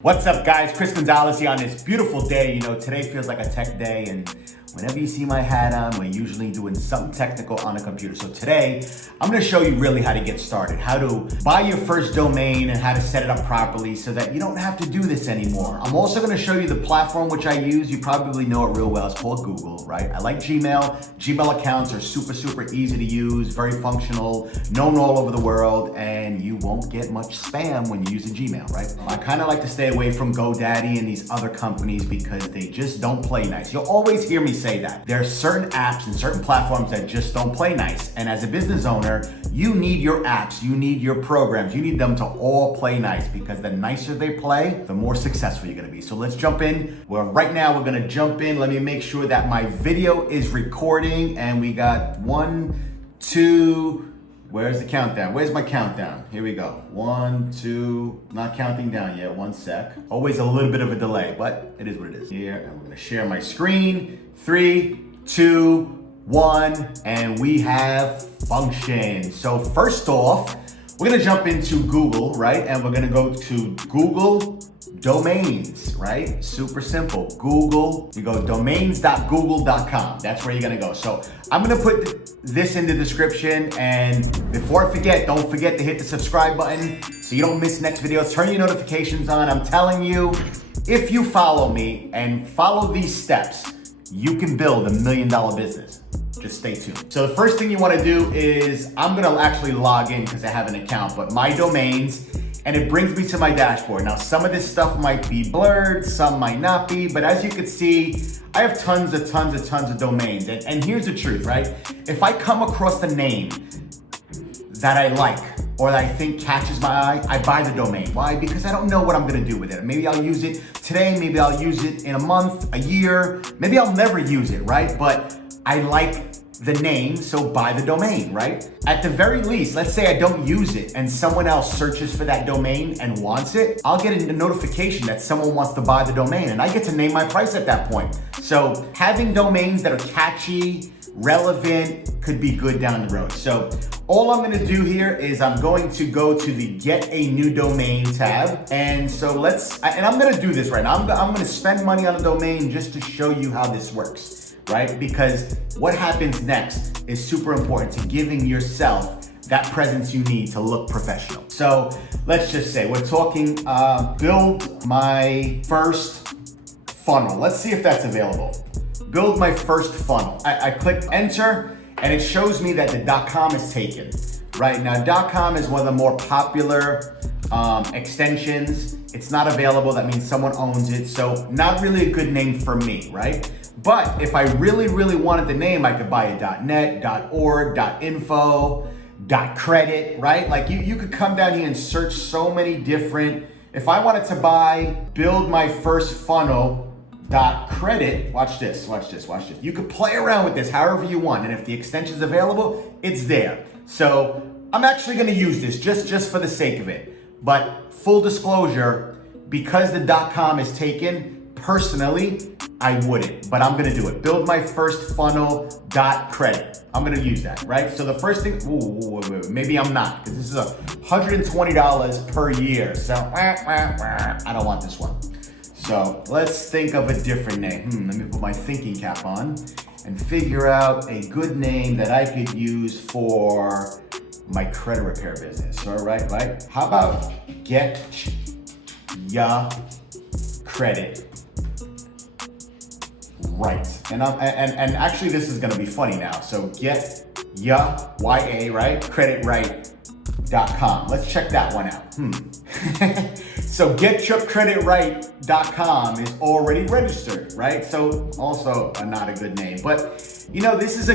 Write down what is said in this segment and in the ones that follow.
What's up, guys? Chris Gonzalez here on this beautiful day. You know, today feels like a tech day, and whenever you see my hat on, we're usually doing something technical on a computer. So today, I'm gonna show you really how to get started, how to buy your first domain and how to set it up properly so that you don't have to do this anymore. I'm also gonna show you the platform which I use. You probably know it real well. It's called Google, right? I like Gmail. Gmail accounts are super easy to use, very functional, known all over the world, and you won't get much spam when you're using Gmail, right? I kind of like to stay away from Godaddy and these other companies because they just don't play nice. You'll always hear me say that. There are certain apps and certain platforms that just don't play nice. And as a business owner, you need your apps, you need your programs, you need them to all play nice, because the nicer they play, the more successful you're gonna be. So let's jump in. Well, right now we're gonna jump in. Let me make sure that my video is recording, and we got 1, 2, where's the countdown? Where's my countdown? Here we go. 1, 2, not counting down yet, 1 sec. Always a little bit of a delay, but it is what it is. Here, and we're gonna share my screen. 3, 2, 1, and we have function. So first off, we're gonna jump into Google, right? And we're gonna go to Google Domains, right? Super simple. Google, you go domains.google.com. That's where you're gonna go. So I'm gonna put this in the description, and before I forget, don't forget to hit the subscribe button so you don't miss next videos. Turn your notifications on. I'm telling you, if you follow me and follow these steps, you can build $1 million business. Just stay tuned. So the first thing you wanna do is, I'm gonna actually log in because I have an account, but my domains, and it brings me to my dashboard. Now, some of this stuff might be blurred, some might not be, but as you can see, I have tons of domains. And here's the truth, right? If I come across a name that I like, or that I think catches my eye, I buy the domain. Why? Because I don't know what I'm gonna do with it. Maybe I'll use it today, maybe I'll use it in a month, a year, maybe I'll never use it, right? But I like the name, so buy the domain, right? At the very least, let's say I don't use it and someone else searches for that domain and wants it, I'll get a notification that someone wants to buy the domain, and I get to name my price at that point. So having domains that are catchy, relevant, could be good down the road. So all I'm gonna do here is I'm going to go to the Get a New Domain tab. And so and I'm gonna do this right now. I'm gonna spend money on a domain just to show you how this works, right? Because what happens next is super important to giving yourself that presence you need to look professional. So let's just say we're talking build my first funnel. Let's see if that's available. Build my first funnel. I click enter, and it shows me that the .com is taken. Right now, .com is one of the more popular extensions. It's not available, that means someone owns it, so not really a good name for me, right? But if I really wanted the name, I could buy a .net, .org, .info, .credit, right? Like you could come down here and search so many different. If I wanted to buy build my first funnel .credit, watch this. You could play around with this however you want, and if the extension is available, it's there. So I'm actually gonna use this just for the sake of it. But full disclosure, because the .com is taken, personally, I wouldn't, but I'm gonna do it. Build my first funnel .credit. I'm gonna use that, right? So the first thing, wait, maybe I'm not, because this is $120 per year. So I don't want this one. So let's think of a different name. Let me put my thinking cap on and figure out a good name that I could use for my credit repair business. All right? How about Get Ya Credit Right? And actually, this is gonna be funny now. So Get Ya, Y-A, right? Credit Right.com. Let's check that one out. So getyourcreditright.com is already registered, right? So also not a good name, but you know, this is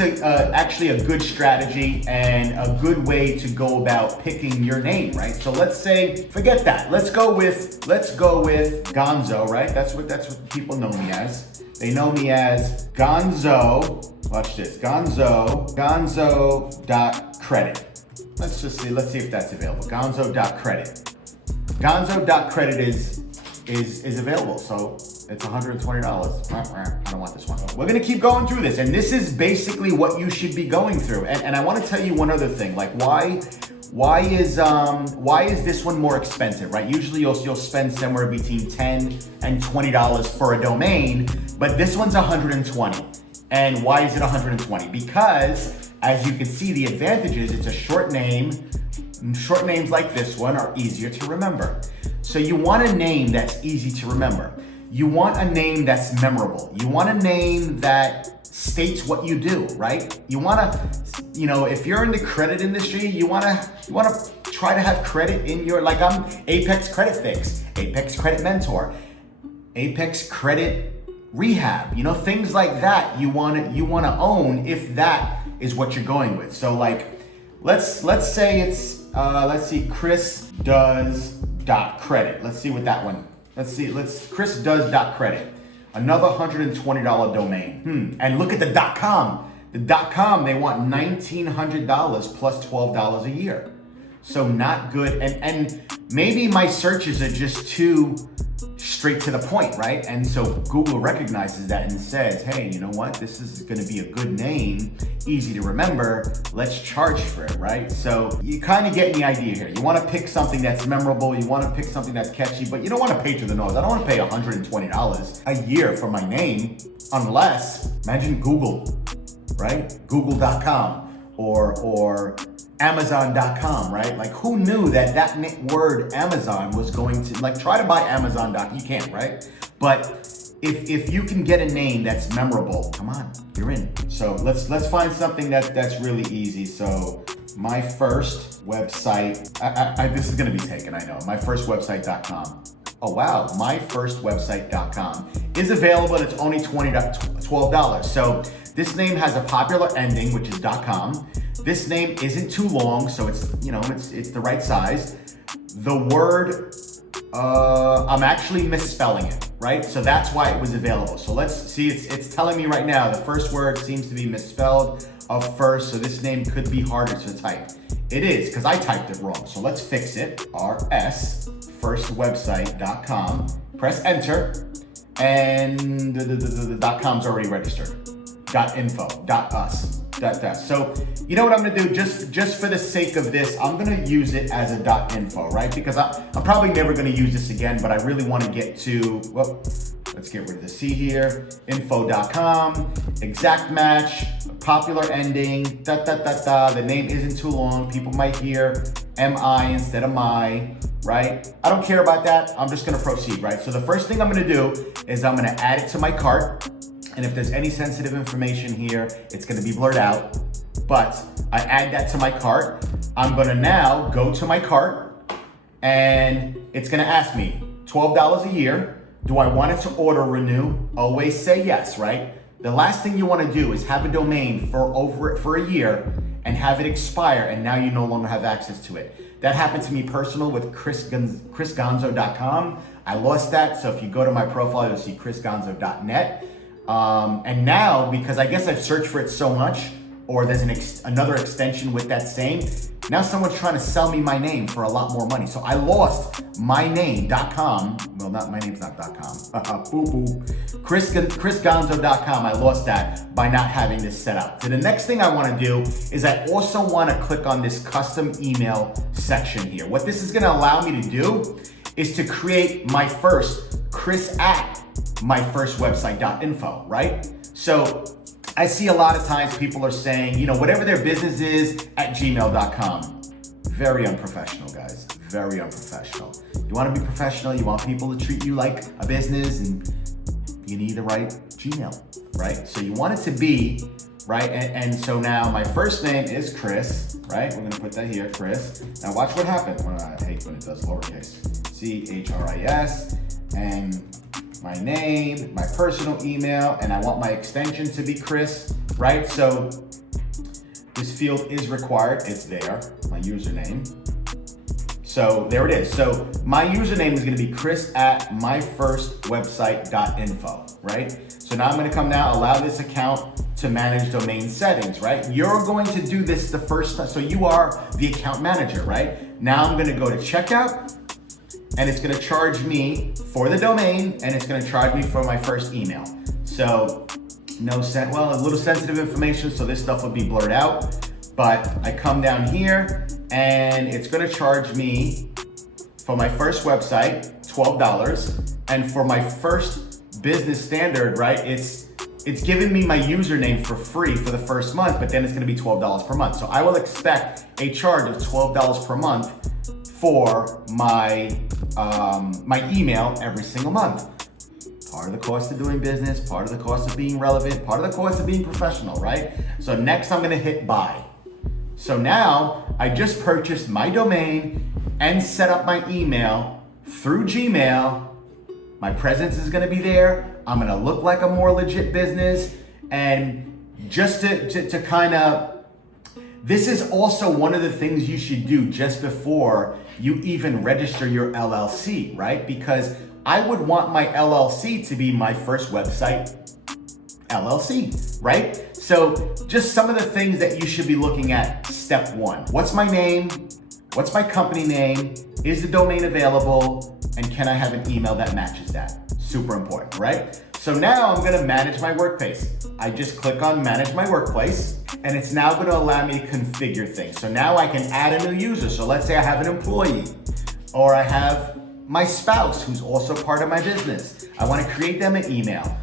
actually a good strategy and a good way to go about picking your name, right? So let's say, forget that. Let's go with Gonzo, right? That's what people know me as. They know me as Gonzo. Watch this, Gonzo.credit. Let's see if that's available. Gonzo.credit. Gonzo.credit is available, so it's $120. I don't want this one. We're gonna keep going through this, and this is basically what you should be going through. And I wanna tell you one other thing, like why why is this one more expensive, right? Usually you'll spend somewhere between $10 and $20 for a domain, but this one's $120. And why is it $120? Because as you can see, the advantages, it's a short name. Short names like this one are easier to remember. So you want a name that's easy to remember. You want a name that's memorable. You want a name that states what you do, right? You want to, if you're in the credit industry, you want to try to have credit in your, like I'm Apex Credit Fix, Apex Credit Mentor, Apex Credit Rehab, things like that. You want to own if that is what you're going with. So like, let's say it's Chris does .credit. Let's see what that one. Chris does .credit. Another $120 domain. And look at the .com. The .com, they want $1,900 plus $12 a year. So not good. And maybe my searches are just too straight to the point, right? And so Google recognizes that and says, hey, you know what? This is going to be a good name, easy to remember. Let's charge for it, right? So you kind of get the idea here. You want to pick something that's memorable. You want to pick something that's catchy, but you don't want to pay through the nose. I don't want to pay $120 a year for my name unless, imagine Google, right? Google.com or Amazon.com, right? Like who knew that word Amazon was going to, like try to buy Amazon.com, you can't, right? But if you can get a name that's memorable, come on, you're in. So let's find something that's really easy. So my first website, this is gonna be taken, I know, myfirstwebsite.com. Oh wow, myfirstwebsite.com is available and it's only $12. So this name has a popular ending, which is .com. This name isn't too long, so it's the right size. The word, I'm actually misspelling it, right? So that's why it was available. So let's see, it's telling me right now, the first word seems to be misspelled of first, so this name could be harder to type. It is, because I typed it wrong. So let's fix it, rsfirstwebsite.com. Press enter, and the .com's already registered. .info, .us. So you know what I'm gonna do, just for the sake of this, I'm gonna use it as a .info, right? Because I'm probably never gonna use this again, but I really wanna get to, let's get rid of the C here, info.com, exact match, popular ending, the name isn't too long, people might hear MI instead of my, right? I don't care about that, I'm just gonna proceed, right? So the first thing I'm gonna do is I'm gonna add it to my cart. And if there's any sensitive information here, it's gonna be blurred out. But I add that to my cart. I'm gonna now go to my cart and it's gonna ask me $12 a year. Do I want it to auto renew? Always say yes, right? The last thing you wanna do is have a domain for a year and have it expire and now you no longer have access to it. That happened to me personal with chrisgonzo.com. I lost that, so if you go to my profile, you'll see chrisgonzo.net. And now, because I guess I've searched for it so much, or there's another extension with that same, now someone's trying to sell me my name for a lot more money. So I lost myname.com. Well, not my name's not .com. chrisgonzo.com. I lost that by not having this set up. So the next thing I want to do is I also want to click on this custom email section here. What this is going to allow me to do is to create my first Chris at myfirstwebsite.info, right? So I see a lot of times people are saying, whatever their business is at gmail.com. Very unprofessional, guys. Very unprofessional. You want to be professional, you want people to treat you like a business, and you need the right Gmail, right? So you want it to be, right? And so now my first name is Chris, right? We're going to put that here, Chris. Now watch what happens. I hate when it does lowercase. CHRIS, and my name, my personal email, and I want my extension to be Chris, right? So this field is required, it's there, my username. So there it is. So my username is gonna be Chris at myfirstwebsite.info, right? So now I'm gonna come down, allow this account to manage domain settings, right? You're going to do this the first time, so you are the account manager, right? Now I'm gonna go to checkout, and it's gonna charge me for the domain, and it's gonna charge me for my first email. So a little sensitive information, so this stuff will be blurred out, but I come down here and it's gonna charge me for my first website, $12. And for my first business standard, right, it's giving me my username for free for the first month, but then it's gonna be $12 per month. So I will expect a charge of $12 per month for my email every single month. Part of the cost of doing business, part of the cost of being relevant, part of the cost of being professional, right? So next I'm gonna hit buy. So now I just purchased my domain and set up my email through Gmail. My presence is gonna be there. I'm gonna look like a more legit business. And just to kind of, this is also one of the things you should do just before you even register your LLC, right? Because I would want my LLC to be my first website LLC, right? So just some of the things that you should be looking at. Step one, what's my name? What's my company name? Is the domain available? And can I have an email that matches that? Super important, right? So now I'm gonna manage my workplace. I just click on manage my workplace, and it's now gonna allow me to configure things. So now I can add a new user. So let's say I have an employee, or I have my spouse who's also part of my business. I wanna create them an email.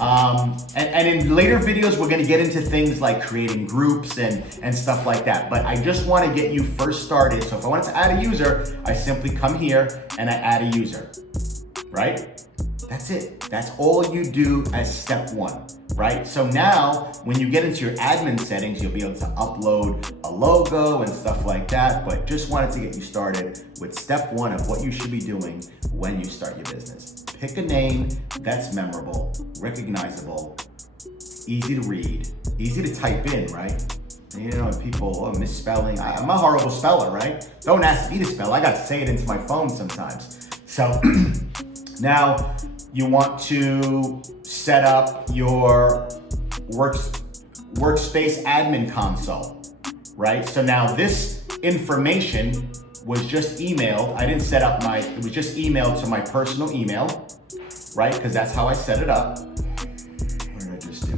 And in later videos, we're gonna get into things like creating groups and stuff like that. But I just wanna get you first started. So if I wanted to add a user, I simply come here and I add a user, right? That's it. That's all you do as step one, right? So now when you get into your admin settings, you'll be able to upload a logo and stuff like that. But just wanted to get you started with step one of what you should be doing when you start your business. Pick a name that's memorable, recognizable, easy to read, easy to type in, right? You know, people misspelling. I'm a horrible speller, right? Don't ask me to spell. I got to say it into my phone sometimes. So now you want to set up your workspace admin console, right? So now this information was just emailed. I didn't set up it was just emailed to my personal email, right? Because that's how I set it up. What did I just do?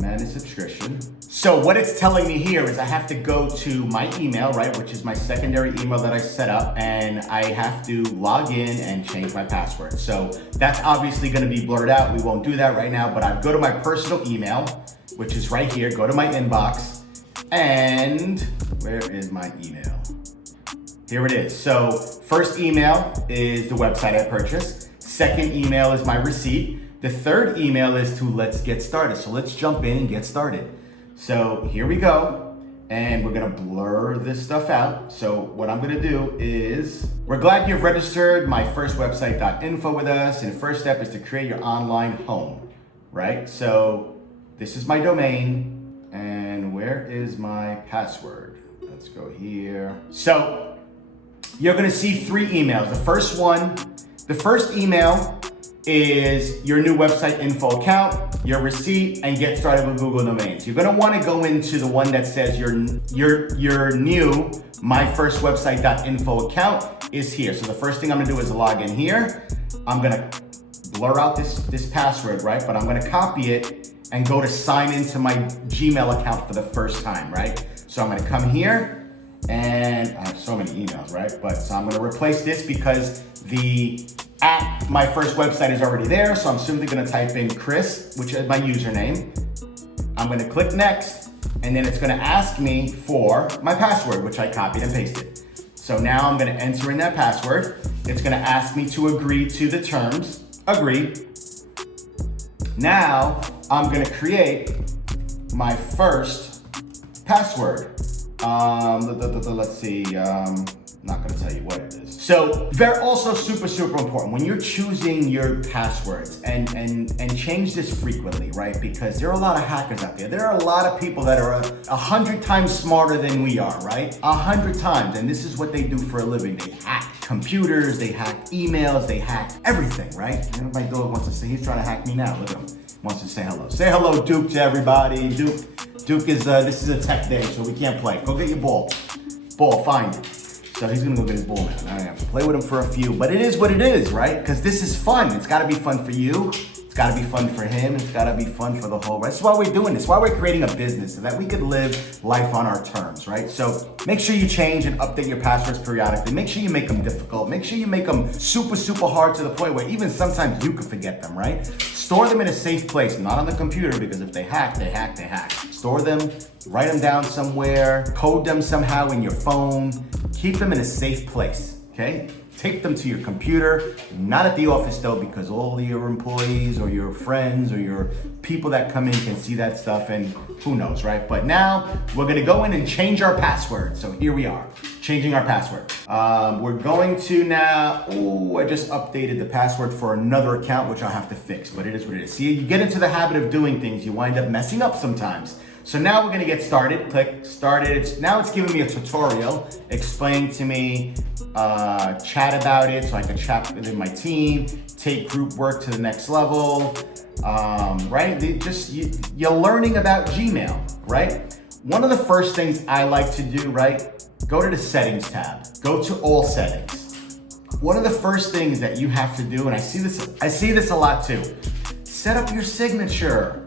Manage subscription. So what it's telling me here is I have to go to my email, right? Which is my secondary email that I set up, and I have to log in and change my password. So that's obviously gonna be blurred out. We won't do that right now, but I go to my personal email, which is right here. Go to my inbox, and where is my email? Here it is. So first email is the website I purchased. Second email is my receipt. The third email is to let's get started. So let's jump in and get started. So here we go. And we're gonna blur this stuff out. So what I'm gonna do is, we're glad you've registered myfirstwebsite.info with us. And the first step is to create your online home, right? So this is my domain. And where is my password? Let's go here. So you're gonna see 3 emails. The first email is your new website info account, your receipt, and get started with Google Domains. You're gonna wanna go into the one that says your new myfirstwebsite.info account is here. So the first thing I'm gonna do is log in here. I'm gonna blur out this password, right? But I'm gonna copy it and go to sign into my Gmail account for the first time, right? So I'm gonna come here, and I have so many emails, right? But so I'm gonna replace this because the my first website is already there. So I'm simply gonna type in Chris, which is my username. I'm gonna click next, and then it's gonna ask me for my password, which I copied and pasted. So now I'm gonna enter in that password. It's gonna ask me to agree to the terms. Agree. Now I'm gonna create my first password. Let's see, not gonna tell you what it is. So they're also super important when you're choosing your passwords, and change this frequently, right? Because there are a lot of hackers out there. There are a lot of people that are 100 times smarter than we are, right? 100 times, and this is what they do for a living. They hack computers, they hack emails, they hack everything, right? And my dog wants to say, he's trying to hack me now, look at him. Wants to say hello. Say hello, Duke, to everybody. Duke is, this is a tech day, so we can't play. Go get your ball. Find it. So he's gonna go get his ball now. I have to play with him for a few, but it is what it is, right? Because this is fun. It's gotta be fun for you. It's gotta be fun for him. It's gotta be fun for the whole rest. That's why we're doing this, why we're creating a business, so that we could live life on our terms, right? So make sure you change and update your passwords periodically. Make sure you make them difficult. Make sure you make them super, super hard to the point where even sometimes you can forget them, right? Store them in a safe place, not on the computer, because if they hack, they hack, they hack. Store them, write them down somewhere, code them somehow in your phone. Keep them in a safe place, okay? Tape them to your computer, not at the office though, because all your employees or your friends or your people that come in can see that stuff, and who knows, right? But now we're gonna go in and change our password. So here we are, changing our password. We're going to now, I just updated the password for another account, which I'll have to fix, but it is what it is. See, you get into the habit of doing things, you wind up messing up sometimes. So now we're gonna get started. Click started. Now it's giving me a tutorial explaining to me, chat about it so I can chat with my team, take group work to the next level, right? You're learning about Gmail, right? One of the first things I like to do, right? Go to the settings tab, go to all settings. One of the first things that you have to do, and I see this a lot too, set up your signature.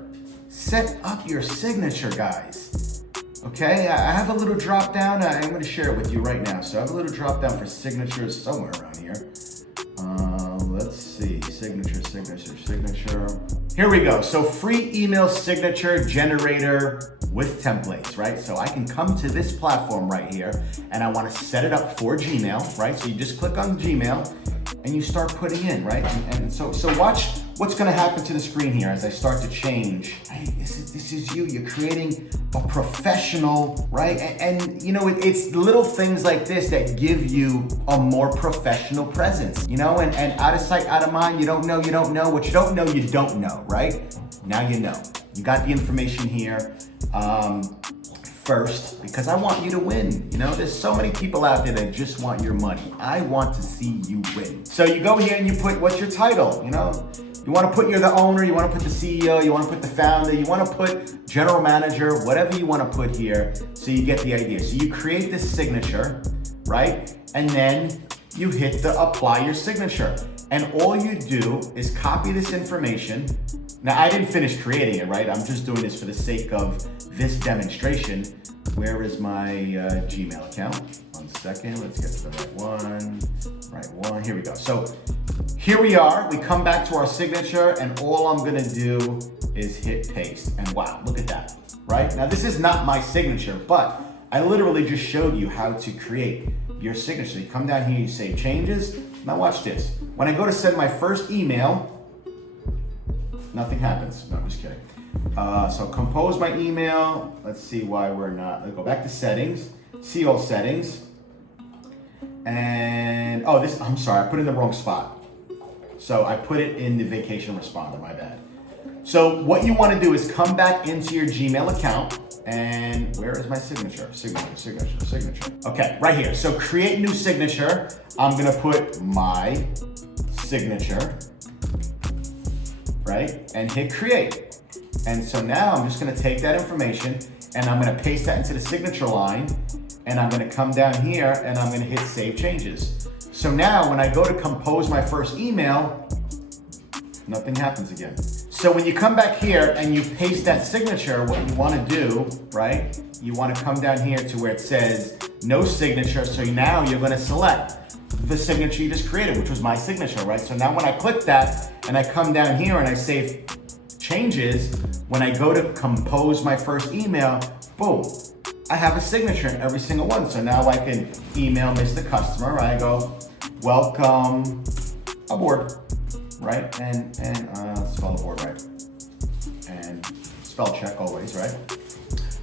Set up your signature, guys. Okay, I have a little drop down. I'm gonna share it with you right now. So I have a little drop down for signatures somewhere around here. Let's see, signature. Here we go. So free email signature generator with templates, right? So I can come to this platform right here and I wanna set it up for Gmail, right? So you just click on Gmail and you start putting in, right? And so watch what's gonna happen to the screen here as I start to change. Hey, this is you, you're creating a professional, right? And you know, it's little things like this that give you a more professional presence, you know? And out of sight, out of mind, you don't know. What you don't know, you don't know, right? Now you know. You got the information here. First, because I want you to win. You know, there's so many people out there that just want your money. I want to see you win. So you go here and you put, what's your title? You know, you want to put you're the owner, you want to put the CEO, you want to put the founder, you want to put general manager, whatever you want to put here, so you get the idea. So you create this signature, right? And then you hit the apply your signature. And all you do is copy this information. Now, I didn't finish creating it, right? I'm just doing this for the sake of this demonstration. Where is my Gmail account? 1 second, let's get to the right one. Here we go. So here we are, we come back to our signature, and all I'm gonna do is hit paste. And wow, look at that, right? Now, this is not my signature, but I literally just showed you how to create your signature. You come down here, you save changes. Now watch this. When I go to send my first email, nothing happens. No, I'm just kidding. So compose my email. Let's see why we're not. Let's go back to settings, see all settings. And, I'm sorry, I put it in the wrong spot. So I put it in the vacation responder, my bad. So what you want to do is come back into your Gmail account, and where is my signature? Signature. Okay, right here. So create new signature. I'm gonna put my signature, right? And hit create. And so now I'm just gonna take that information and I'm gonna paste that into the signature line, and I'm gonna come down here and I'm gonna hit save changes. So now when I go to compose my first email, nothing happens again. So when you come back here and you paste that signature, what you wanna do, right? You wanna come down here to where it says no signature. So now you're gonna select the signature you just created, which was my signature, right? So now when I click that and I come down here and I save changes, when I go to compose my first email, boom, I have a signature in every single one. So now I can email Mr. Customer, right? I go, welcome aboard, right? And spell aboard right. And spell check always, right?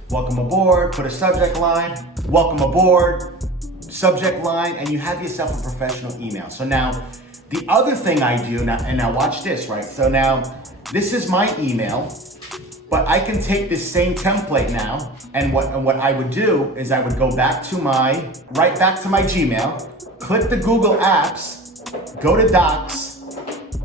Welcome aboard, put a subject line, welcome aboard, subject line, and you have yourself a professional email. So now, the other thing I do, now watch this, right? So now, this is my email, but I can take this same template now, and what I would do is I would go back to right back to my Gmail, click the Google Apps, go to Docs,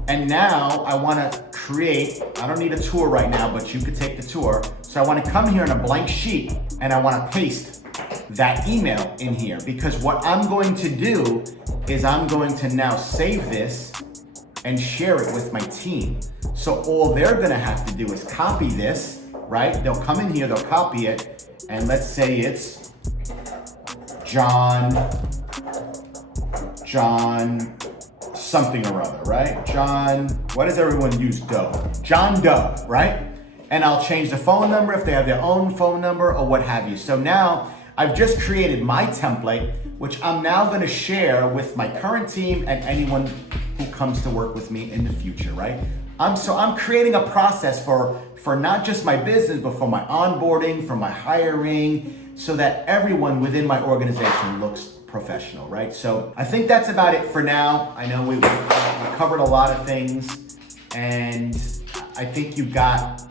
and now I wanna create, I don't need a tour right now, but you could take the tour. So I wanna come here in a blank sheet, and I wanna paste that email in here, because what I'm going to do is I'm going to now save this and share it with my team. So all they're gonna have to do is copy this, right? They'll come in here, they'll copy it, and let's say it's John something or other, right? John, what does everyone use Doe? John Doe, right? And I'll change the phone number if they have their own phone number or what have you. So now I've just created my template, which I'm now gonna share with my current team and anyone who comes to work with me in the future, right? I'm creating a process for not just my business, but for my onboarding, for my hiring, so that everyone within my organization looks professional, right? So I think that's about it for now. I know we covered a lot of things, and I think you got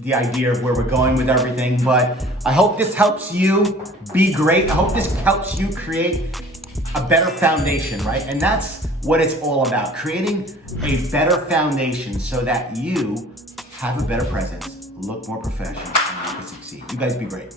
the idea of where we're going with everything, but I hope this helps you be great. I hope this helps you create a better foundation, right? And that's what it's all about, creating a better foundation so that you have a better presence, look more professional, and you can succeed. You guys be great.